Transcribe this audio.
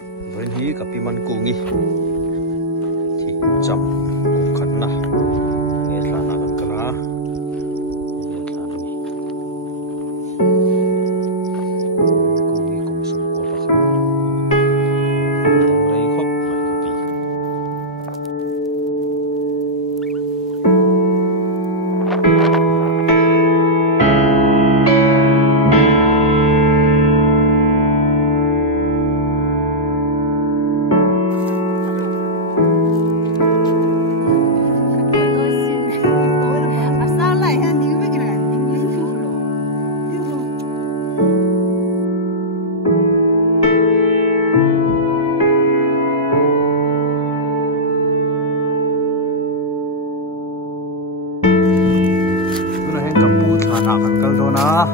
Bên hí cả pi man cung thì chậm khẩn na nghe là na gần cả na cung cũng sụp qua bạc làm đây khóc phải cái pi thả thả cần câu đó